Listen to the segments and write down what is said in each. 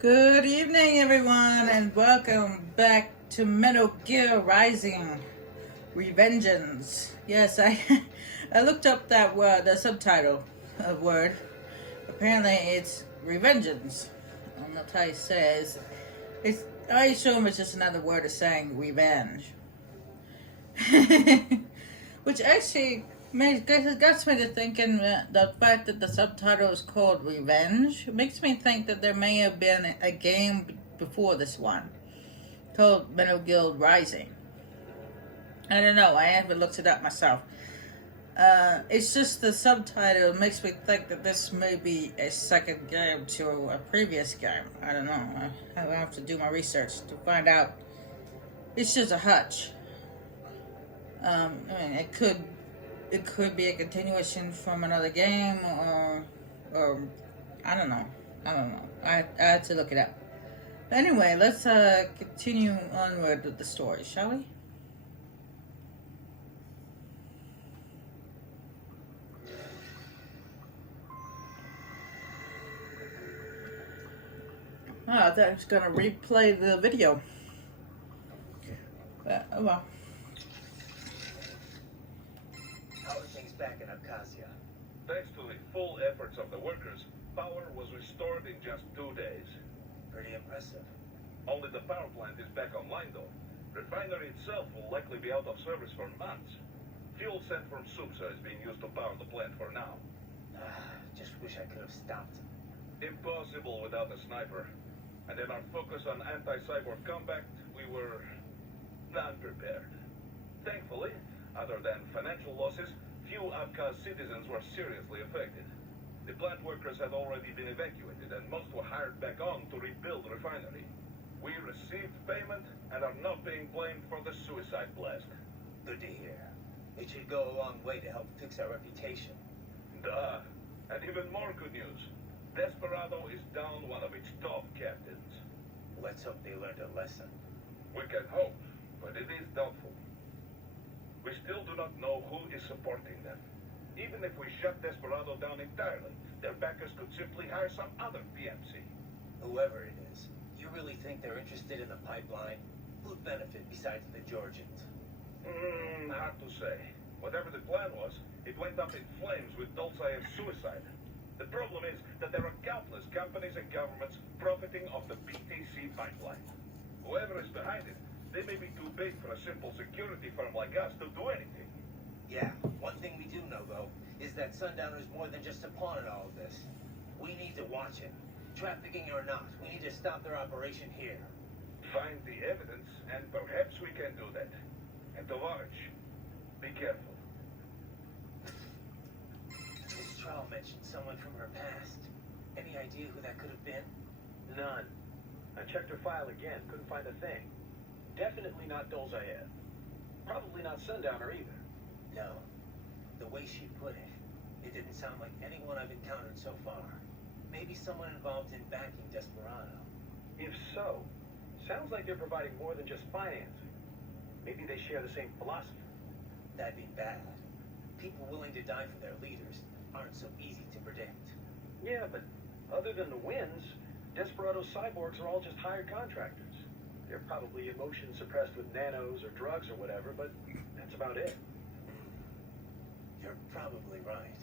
Good evening, everyone, and welcome back to Metal Gear Rising Revengeance. Yes, I looked up that word, the subtitle of word. Apparently, it's Revengeance. I don't know how it says. I assume it's just another word of saying revenge. Which actually gets me to thinking that the fact that the subtitle is called Revenge makes me think that there may have been a game before this one called Metal Guild Rising. I don't know. I haven't looked it up myself. It's just the subtitle makes me think that this may be a second game to a previous game. I don't know. I have to do my research to find out. It's just a hunch. I mean, it could be a continuation from another game, or I don't know. I had to look it up. But anyway, let's continue onward with the story, shall we? Oh, I thought I was gonna replay the video, but oh well. How are things back in Abkhazia? Thanks to the full efforts of the workers, power was restored in just 2 days. Pretty impressive. Only the power plant is back online though. Refinery itself will likely be out of service for months. Fuel sent from Subsa is being used to power the plant for now. Just wish I could have stopped him. Impossible without a sniper. And in our focus on anti-cyborg combat, we were unprepared. Thankfully, other than financial losses, few Abkhaz citizens were seriously affected. The plant workers had already been evacuated, and most were hired back on to rebuild the refinery. We received payment and are not being blamed for the suicide blast. Good to hear. It should go a long way to help fix our reputation. Duh. And even more good news. Desperado is down one of its top captains. Let's hope they learned a lesson. We can hope, but it is doubtful. We still do not know who is supporting them. Even if we shut Desperado down entirely, their backers could simply hire some other PMC. Whoever it is, you really think they're interested in the pipeline? Who'd benefit besides the Georgians? Hard to say. Whatever the plan was, it went up in flames with Dolzaev's suicide. The problem is that there are countless companies and governments profiting off the PTC pipeline. Whoever is behind it, they may be too big for a simple security firm like us to do anything. Yeah, one thing we do know, though, is that Sundowner's more than just a pawn in all of this. We need to watch it. Trafficking or not, we need to stop their operation here. Find the evidence, and perhaps we can do that. And Tovarich, be careful. This trial mentioned someone from her past. Any idea who that could have been? None. I checked her file again, couldn't find a thing. Definitely not Dolzaev. Probably not Sundowner either. No. The way she put it, it didn't sound like anyone I've encountered so far. Maybe someone involved in backing Desperado. If so, sounds like they're providing more than just financing. Maybe they share the same philosophy. That'd be bad. People willing to die for their leaders aren't so easy to predict. Yeah, but other than the wins, Desperado's cyborgs are all just hired contractors. They're probably emotion suppressed with nanos or drugs or whatever, but that's about it. You're probably right.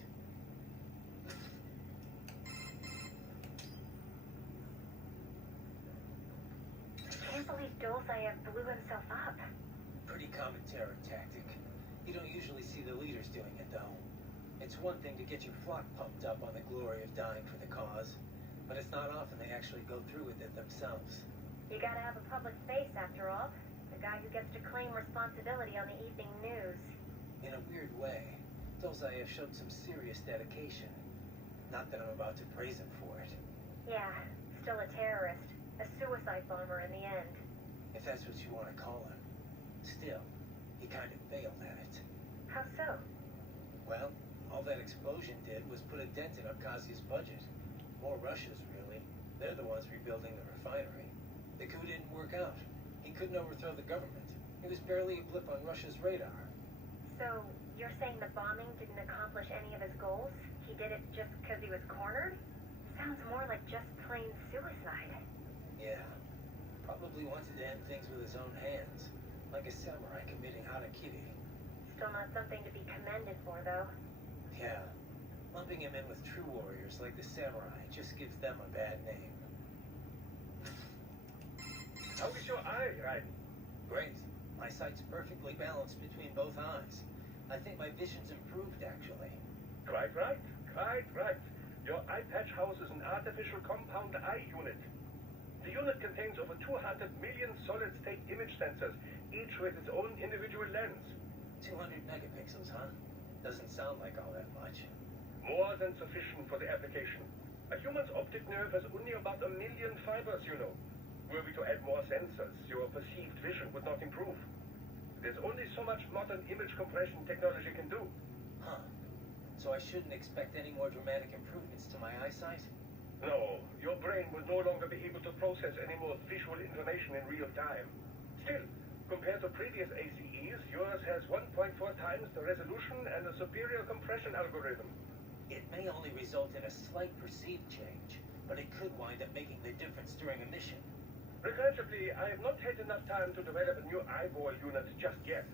I can't believe Dolzaev blew himself up. Pretty common terror tactic. You don't usually see the leaders doing it, though. It's one thing to get your flock pumped up on the glory of dying for the cause, but it's not often they actually go through with it themselves. You gotta have a public face, after all. The guy who gets to claim responsibility on the evening news. In a weird way, Dolzaev showed some serious dedication. Not that I'm about to praise him for it. Yeah, still a terrorist. A suicide bomber in the end. If that's what you want to call him. Still, he kind of failed at it. How so? Well, all that explosion did was put a dent in Abkhazia's budget. More Russia's, really. They're the ones rebuilding the refinery. The coup didn't work out. He couldn't overthrow the government. It was barely a blip on Russia's radar. So, you're saying the bombing didn't accomplish any of his goals? He did it just because he was cornered? Sounds more like just plain suicide. Yeah. Probably wanted to end things with his own hands. Like a samurai committing harakiri. Still not something to be commended for, though. Yeah. Lumping him in with true warriors like the samurai just gives them a bad name. How is your eye, Raiden? Great. My sight's perfectly balanced between both eyes. I think my vision's improved, actually. Quite right. Quite right. Your eye patch houses an artificial compound eye unit. The unit contains over 200 million solid-state image sensors, each with its own individual lens. 200 megapixels, huh? Doesn't sound like all that much. More than sufficient for the application. A human's optic nerve has only about 1 million fibers, you know. Were we to add more sensors, your perceived vision would not improve. There's only so much modern image compression technology can do. Huh. So I shouldn't expect any more dramatic improvements to my eyesight? No, your brain would no longer be able to process any more visual information in real time. Still, compared to previous ACEs, yours has 1.4 times the resolution and a superior compression algorithm. It may only result in a slight perceived change, but it could wind up making the difference during a mission. Regrettably, I have not had enough time to develop a new eyeball unit just yet.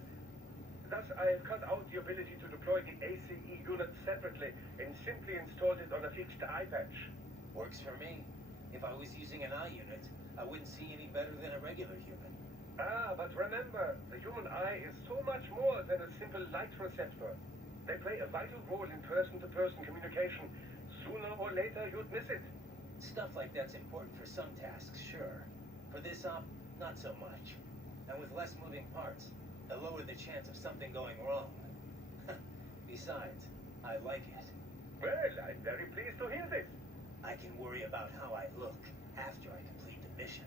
Thus, I have cut out the ability to deploy the ACE unit separately and simply installed it on a fixed eye patch. Works for me. If I was using an eye unit, I wouldn't see any better than a regular human. Ah, but remember, the human eye is so much more than a simple light receptor. They play a vital role in person-to-person communication. Sooner or later, you'd miss it. Stuff like that's important for some tasks, sure. For this op, not so much. And with less moving parts, the lower the chance of something going wrong. Besides, I like it. Well, I'm very pleased to hear this. I can worry about how I look after I complete the mission.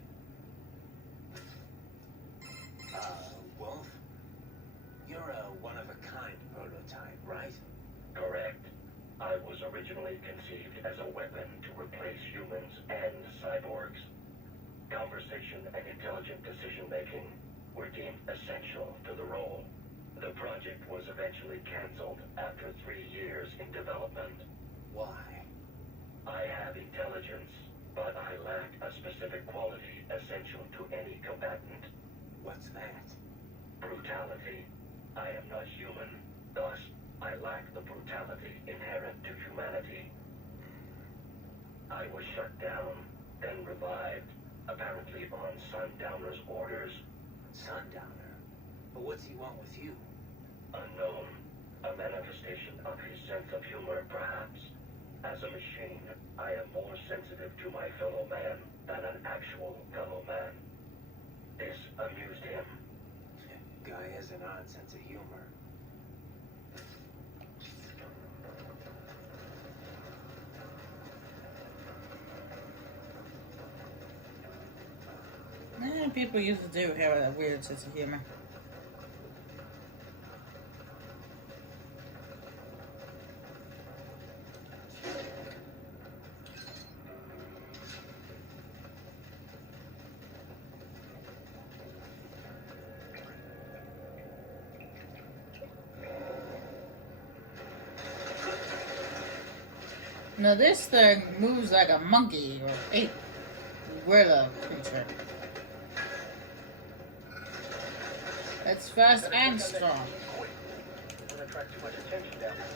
Wolf? You're a one-of-a-kind prototype, right? Correct. I was originally conceived as a weapon to replace humans and cyborgs. Conversation and intelligent decision-making were deemed essential to the role. The project was eventually canceled after 3 years in development. Why? I have intelligence, but I lack a specific quality essential to any combatant. What's that? Brutality. I am not human, thus I lack the brutality inherent to humanity. I was shut down, then revived, apparently on Sundowner's orders. Sundowner? But what's he want with you? Unknown. A manifestation of his sense of humor, perhaps. As a machine, I am more sensitive to my fellow man than an actual fellow man. This amused him. Guy has an odd sense of humor. People used to do have a weird sense of humor. Now this thing moves like a monkey or ape gorilla creature. It's fast and strong. Doesn't attract too much attention down there.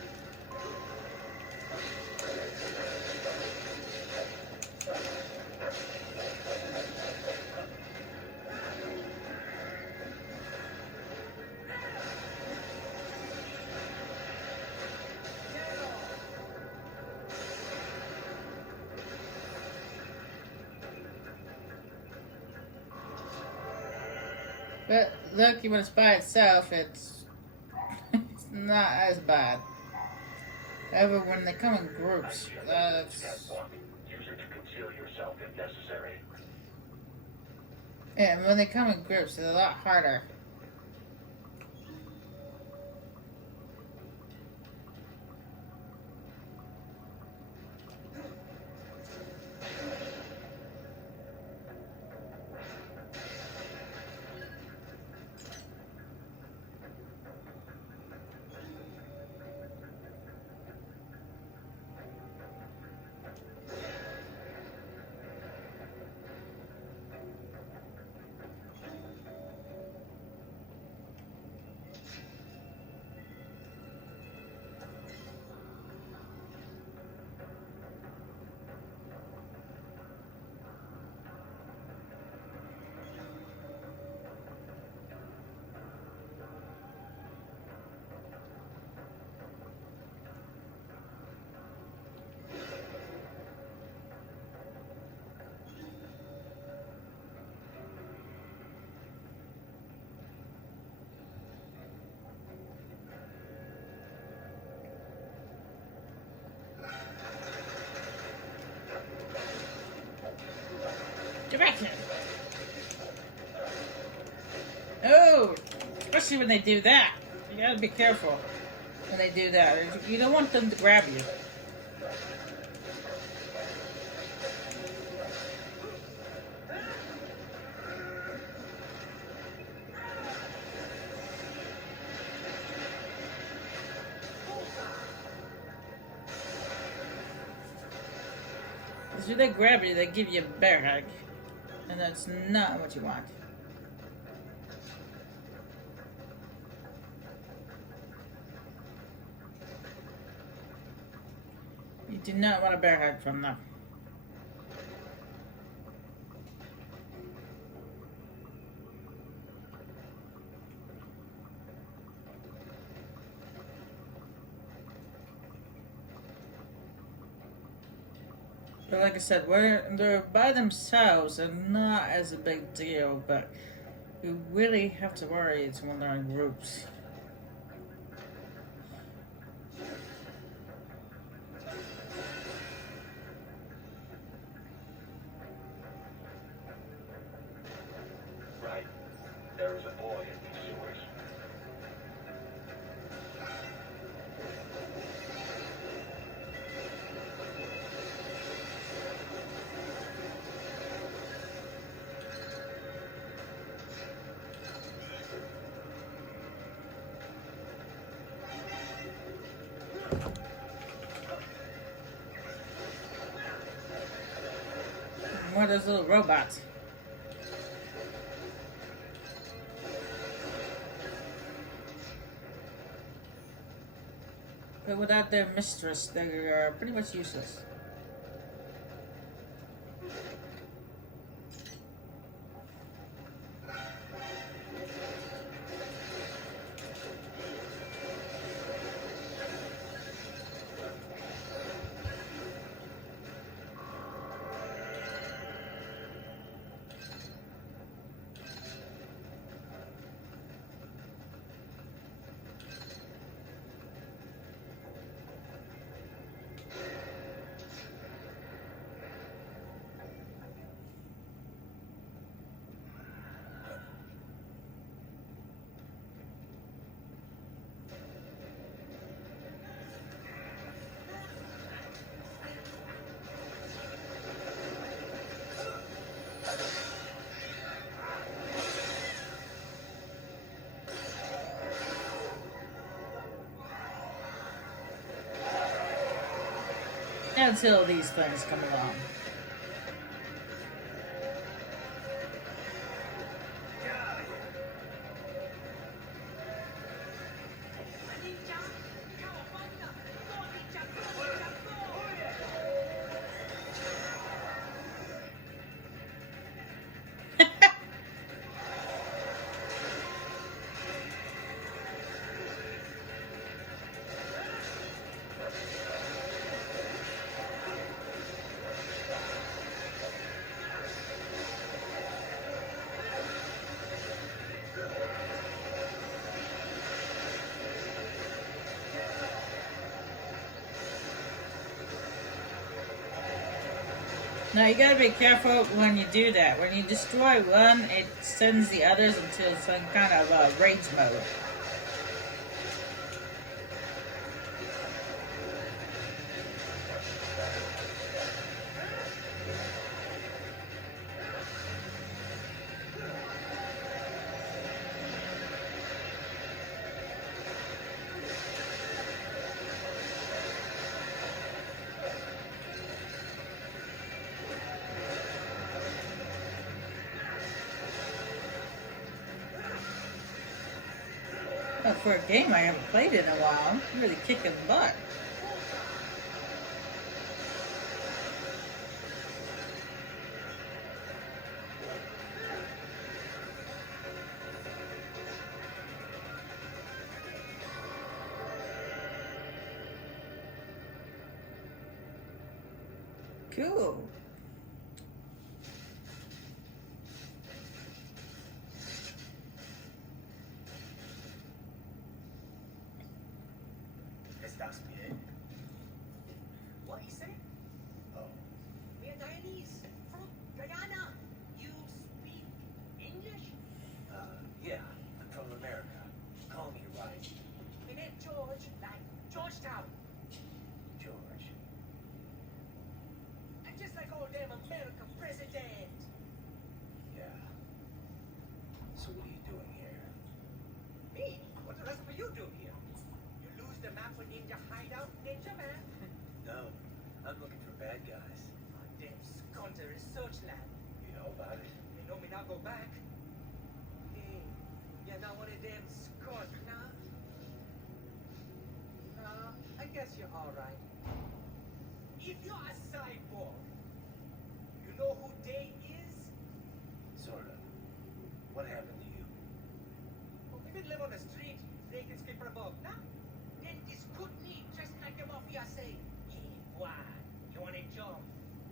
But look, when it's by itself, it's not as bad. However, when they come in groups, that's... Use it to conceal yourself if necessary. Yeah, when they come in groups, it's a lot harder. Direction. Oh, especially when they do that. You gotta be careful when they do that. You don't want them to grab you. Because if they grab you, they give you a bear hug. And that's not what you want. You do not want a bear hug from them. But like I said, they're by themselves and not as a big deal, but you really have to worry it's when they're in groups. Right. There is a boy in these sewers. More of those little robots. But without their mistress, they are pretty much useless. Until these things come along. Now you gotta be careful when you do that. When you destroy one, it sends the others into some kind of rage mode. Well, for a game I haven't played in a while, I'm really kicking butt. Cool. Estás bien? What he say? Oh, May Dialis, fruit, Guyana. So what are you doing here? Me? What the rest of you do here? You lose the map when Ninja hideout, Ninja man? No, I'm looking for bad guys. Oh, damn scoundrel research lab. You know about it? You know me not go back. Hey, you're not one of them scot, nah? Nah, I guess you're alright. If you're a cyborg, you know who Day is? Sort of. What happened to you? Well, we didn't live on the street, naked skip from above, nah? Then this good need, just like the mafia say. Hey, boy, you want a job?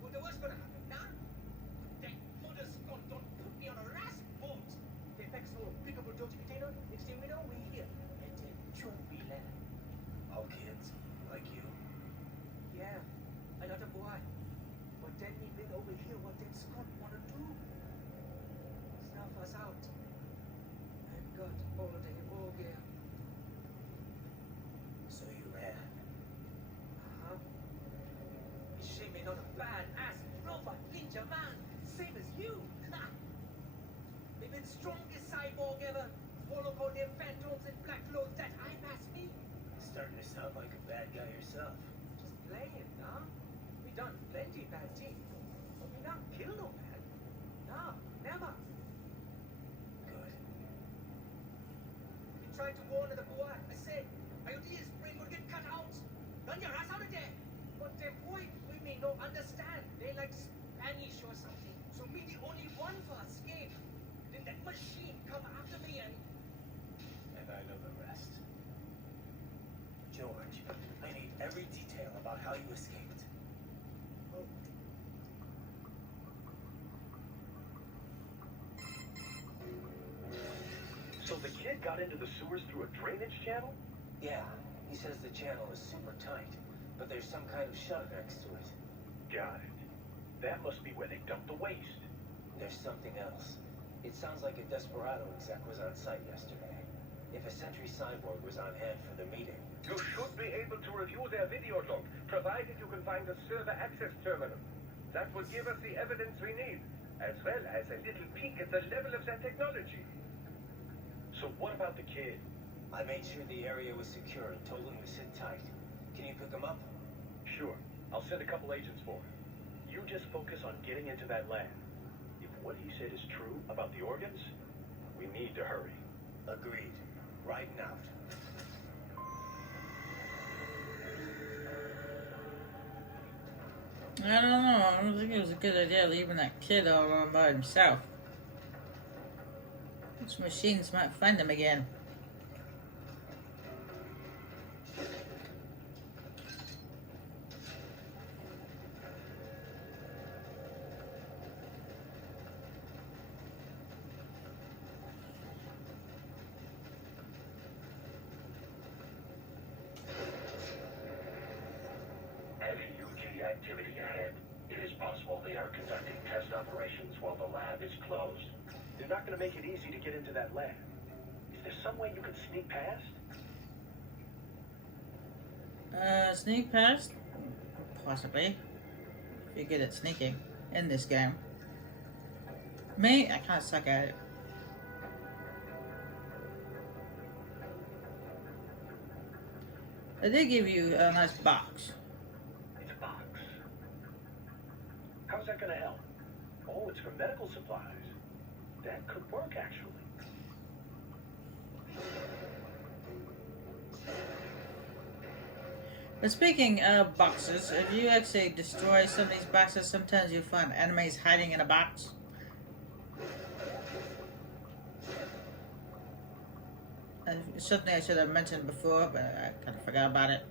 Well, the worst gonna happen, nah? That mother scum don't put me on a last boat. They fix no pickable dodgy potato, next thing we know, we here. And then chunk we land. All kids? Like you? Yeah, another boy. But then we been over here what them Scott wanna do. Snuff us out. And got all the old girl. So you ran. Uh-huh. You shame me not a bad-ass robot ninja man, same as you. They been strongest cyborg ever. All of all them phantoms and black clothes that high past me. Starting to sound like a bad guy yourself. Just playing, huh? We done plenty bad things. But we not kill no man. No, never. Good. You tried to warn the boy. I said, IoT's brain will get cut out. Run your ass out of there. But them boy, we may not understand. They like Spanish or something. So me the only one for escape. Then that machine come after me and... And I know the rest. George, I need every detail about how you escaped. Oh. So the kid got into the sewers through a drainage channel? Yeah, he says the channel is super tight, but there's some kind of shutter next to it. Got it. That must be where they dumped the waste. There's something else. It sounds like a Desperado exec was on site yesterday. If a Sentry Cyborg was on hand for the meeting. You should be able to review their video log, provided you can find the server access terminal. That will give us the evidence we need, as well as a little peek at the level of their technology. So what about the kid? I made sure the area was secure and told him to sit tight. Can you pick him up? Sure. I'll send a couple agents for him. You just focus on getting into that lab. If what he said is true about the organs, we need to hurry. Agreed. Riding out. I don't know. I don't think it was a good idea leaving that kid all alone by himself. These machines might find him again. Heavy UG activity ahead. It is possible they are conducting test operations while the lab is closed. They're not going to make it easy to get into that lab. Is there some way you can sneak past? Sneak past? Possibly. If you're good at sneaking in this game. Me, I kind of suck at it. They did give you a nice box. It's a box. How's that going to help? Oh, it's for medical supplies. That could work, actually. But speaking of boxes, if you actually destroy some of these boxes, sometimes you find enemies hiding in a box. It's something I should have mentioned before, but I kind of forgot about it.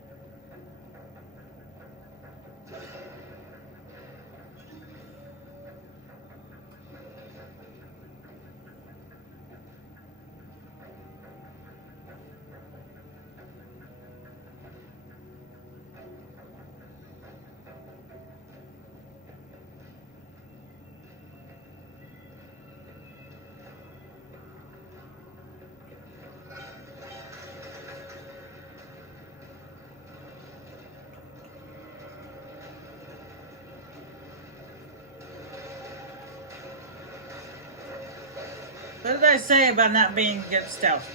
What did I say about not being good stealth?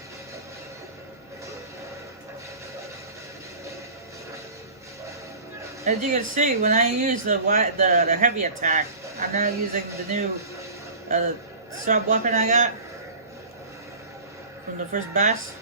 As you can see, when I use the heavy attack, I'm now using the new sub weapon I got from the first boss.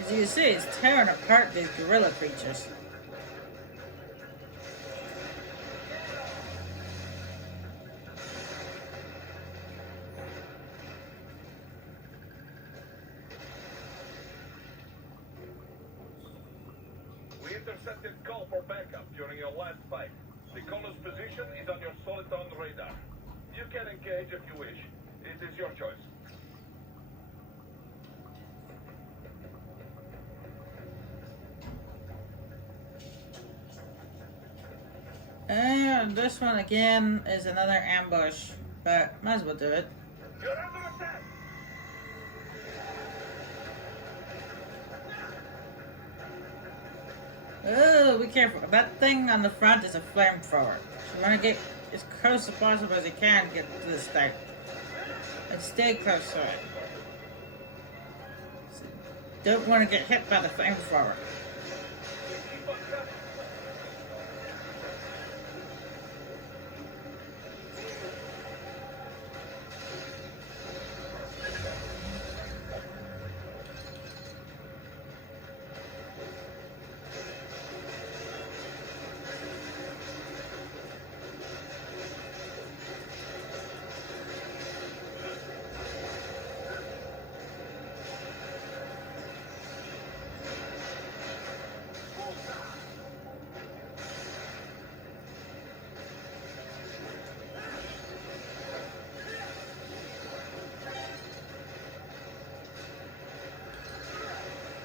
As you can see, it's tearing apart these gorilla creatures. We intercepted call for backup during your last fight. The caller's position is on your Soliton radar. You can engage if you wish. It is your choice. And this one again is another ambush, but might as well do it. You're under attack! Oh, be careful. That thing on the front is a flamethrower. So you want to get as close as possible as you can to get to this thing. And stay close to it. So don't want to get hit by the flamethrower.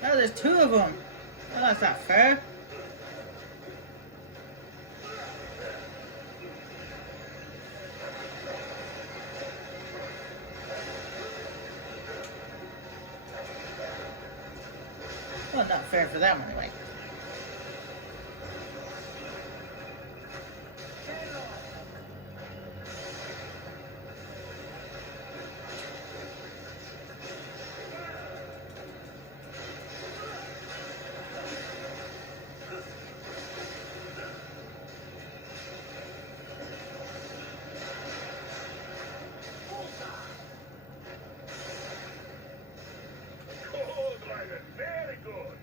Oh, there's two of them. Oh, that's not fair. Well, not fair for them anyway. Good, Dragon. Very good.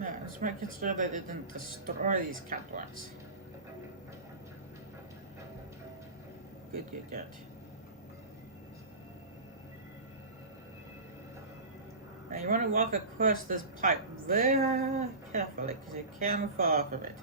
Yeah, let's make sure that it didn't destroy these cutworms. Good, good, good. Now you want to walk across this pipe very carefully because you can fall off of it.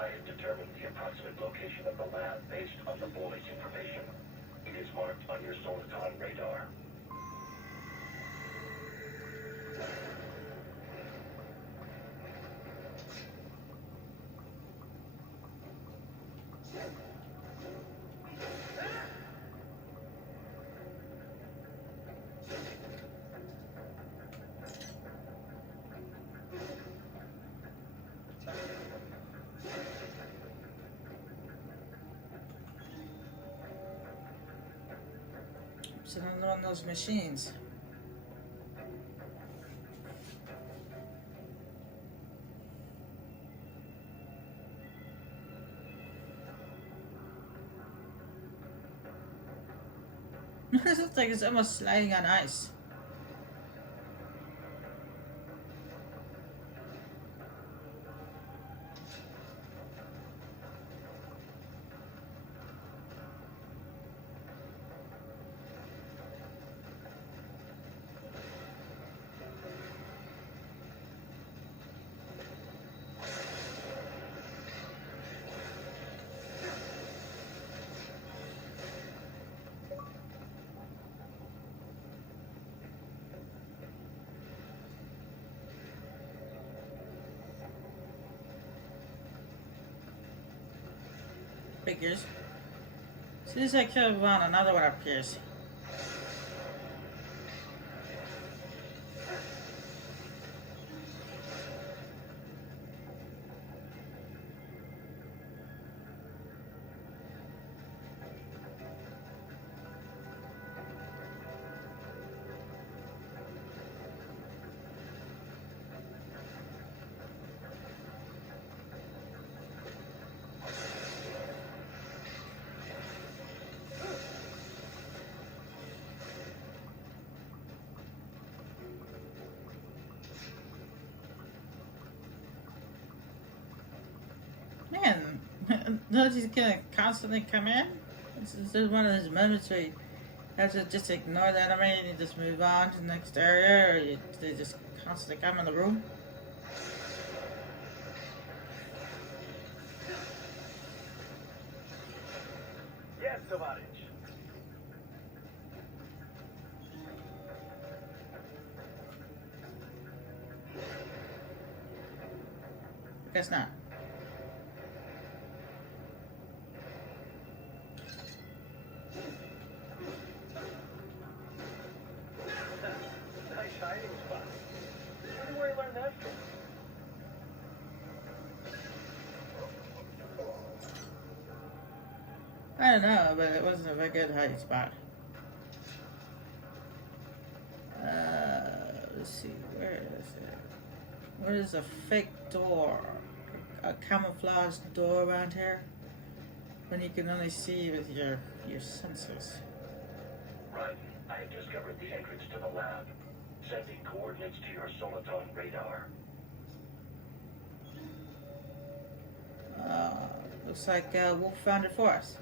I have determined the approximate location of the lab based on the boy's information. It is marked on your Soliton radar. It's another one of those machines. This looks like it's almost sliding on ice. Figures. As soon as I kill one, another one appears. Man, notice he's gonna constantly come in. This is one of those moments where you have to just ignore the enemy and you just move on to the next area, or they just constantly come in the room. Yes, Tovarich. Guess not. Nice hiding spot. Wonder where you learned that from. I don't know, but it wasn't a very good hiding spot. Let's see, where is it? Where is a fake door? A camouflage door around here? When you can only see with your senses. Right. I have discovered the entrance to the lab. Sending coordinates to your Soliton radar. Looks like Wolf found it for us.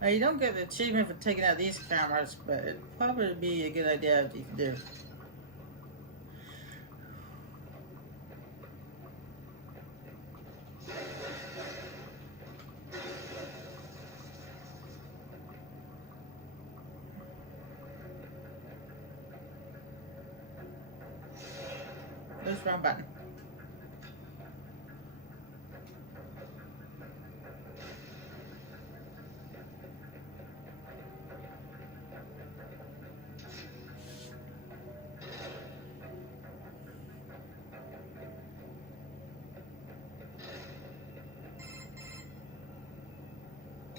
Now, you don't get the achievement for taking out these cameras, but it'd probably be a good idea if you could do. There's the wrong button.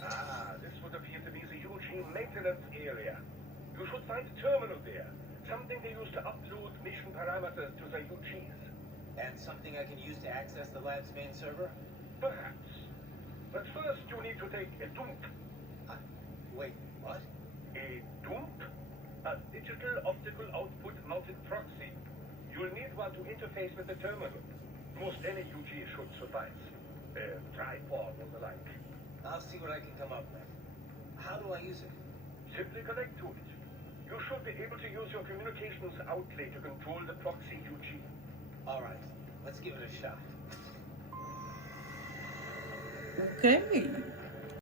Ah, this would appear to be the huge maintenance area. You should find a terminal there. Something they use to upload mission parameters to the UGs. And something I can use to access the lab's main server? Perhaps. But first you need to take a dump. Wait, what? A dump? A digital optical output mounted proxy. You'll need one to interface with the terminal. Most any UG should suffice. A tripod or the like. I'll see what I can come up with. How do I use it? Simply connect to it. You should be able to use your communications outlay to control the proxy UG. All right, let's give it a shot. Okay.